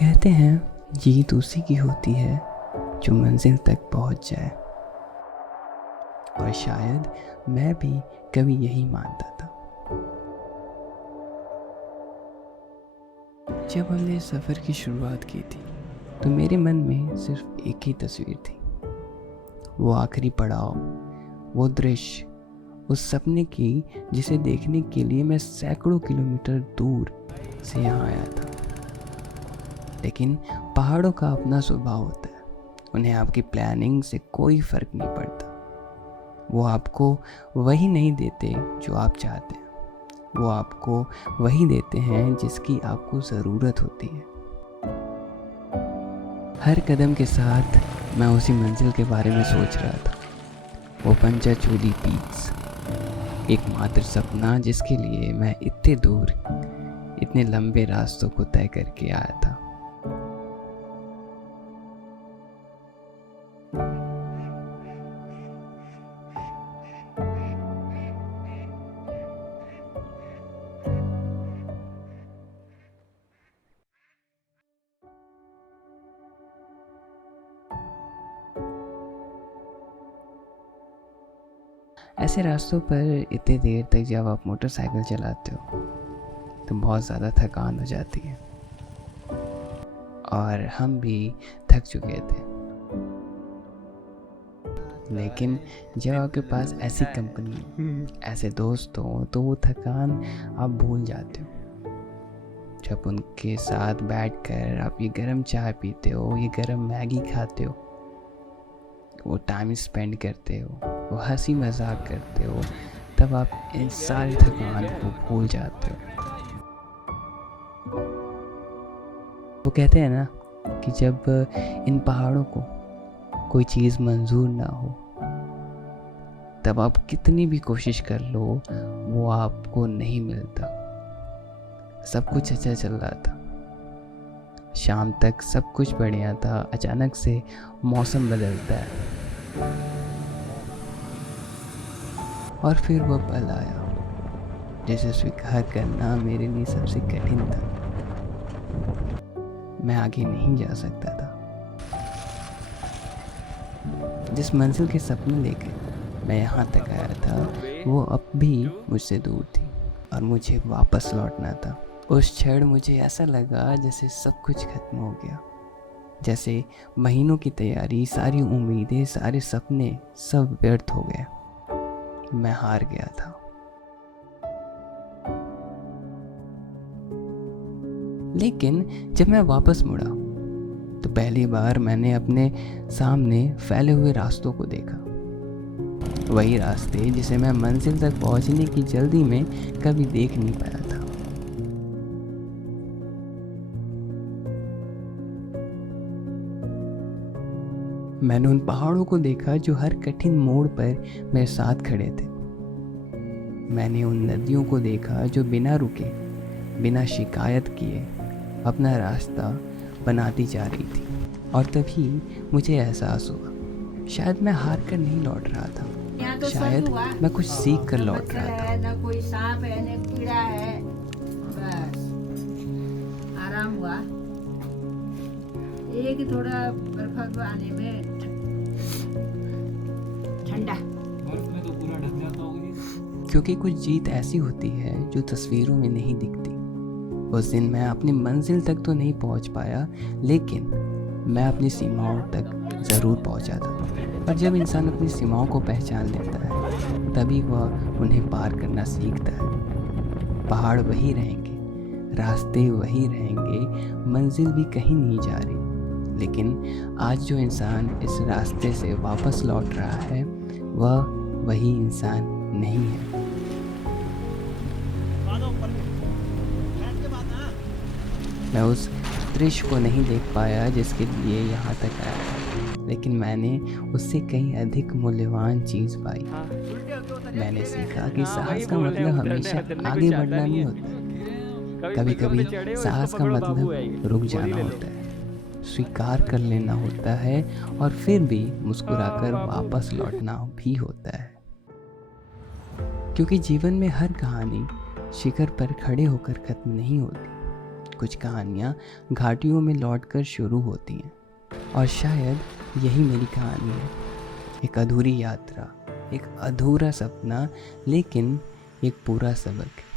कहते हैं जीत उसी की होती है जो मंजिल तक पहुंच जाए, और शायद मैं भी कभी यही मानता था। जब हमने सफ़र की शुरुआत की थी तो मेरे मन में सिर्फ एक ही तस्वीर थी, वो आखिरी पड़ाव, वो दृश्य, उस सपने की जिसे देखने के लिए मैं सैकड़ों किलोमीटर दूर से यहाँ आया था। लेकिन पहाड़ों का अपना स्वभाव होता है, उन्हें आपकी प्लानिंग से कोई फ़र्क नहीं पड़ता। वो आपको वही नहीं देते जो आप चाहते हैं, वो आपको वही देते हैं जिसकी आपको ज़रूरत होती है। हर कदम के साथ मैं उसी मंजिल के बारे में सोच रहा था, वो पंचाचूली पीक्स, एकमात्र सपना जिसके लिए मैं इतने दूर, इतने लंबे रास्तों को तय करके आया था। ऐसे रास्तों पर इतने देर तक जब आप मोटरसाइकिल चलाते हो तो बहुत ज़्यादा थकान हो जाती है, और हम भी थक चुके थे। लेकिन जब आपके पास ऐसी कंपनी, ऐसे दोस्त हो, तो वो थकान आप भूल जाते हो। जब उनके साथ बैठकर आप ये गरम चाय पीते हो, ये गरम मैगी खाते हो, वो टाइम स्पेंड करते हो, वो हंसी मजाक करते हो, तब आप इन सारी थकान को भूल जाते हो। वो कहते हैं ना कि जब इन पहाड़ों को कोई चीज़ मंजूर ना हो, तब आप कितनी भी कोशिश कर लो वो आपको नहीं मिलता। सब कुछ अच्छा चल रहा था, शाम तक सब कुछ बढ़िया था, अचानक से मौसम बदलता है और फिर वो पल आया जिसे स्वीकार करना मेरे लिए सबसे कठिन था। मैं आगे नहीं जा सकता था। जिस मंजिल के सपने लेकर मैं यहाँ तक आया था, वो अब भी मुझसे दूर थी और मुझे वापस लौटना था। उस क्षण मुझे ऐसा लगा जैसे सब कुछ खत्म हो गया, जैसे महीनों की तैयारी, सारी उम्मीदें, सारे सपने सब व्यर्थ हो गए। मैं हार गया था। लेकिन जब मैं वापस मुड़ा तो पहली बार मैंने अपने सामने फैले हुए रास्तों को देखा, वही रास्ते जिसे मैं मंजिल तक पहुंचने की जल्दी में कभी देख नहीं पाया था। मैंने उन पहाड़ों को देखा जो हर कठिन मोड़ पर मेरे साथ खड़े थे। मैंने उन नदियों को देखा जो बिना रुके, बिना शिकायत किए अपना रास्ता बनाती जा रही थी। और तभी मुझे एहसास हुआ, शायद मैं हार कर नहीं लौट रहा था, तो शायद मैं कुछ सीख कर लौट रहा था। न कोई सांप है न कीड़ा है, बस आराम हुआ। एक थोड़ा बर्फ आने में ठंडा। क्योंकि कुछ जीत ऐसी होती है जो तस्वीरों में नहीं दिखती। उस दिन मैं अपनी मंजिल तक तो नहीं पहुंच पाया, लेकिन मैं अपनी सीमाओं तक ज़रूर पहुंचा था। और जब इंसान अपनी सीमाओं को पहचान लेता है, तभी वह उन्हें पार करना सीखता है। पहाड़ वही रहेंगे, रास्ते वही रहेंगे, मंजिल भी कहीं नहीं जा रही। लेकिन आज जो इंसान इस रास्ते से वापस लौट रहा है, वह वही इंसान नहीं है। मैं उस दृश्य को नहीं देख पाया जिसके लिए यहाँ तक आया था, लेकिन मैंने उससे कहीं अधिक मूल्यवान चीज़ पाई। मैंने सीखा कि साहस का मतलब हमेशा आगे बढ़ना नहीं होता। कभी कभी साहस का मतलब रुक जाना होता है, स्वीकार कर लेना होता है, और फिर भी मुस्कुराकर वापस लौटना भी होता है। क्योंकि जीवन में हर कहानी शिखर पर खड़े होकर खत्म नहीं होती, कुछ कहानियाँ घाटियों में लौटकर शुरू होती हैं, और शायद यही मेरी कहानी है। एक अधूरी यात्रा, एक अधूरा सपना, लेकिन एक पूरा सबक।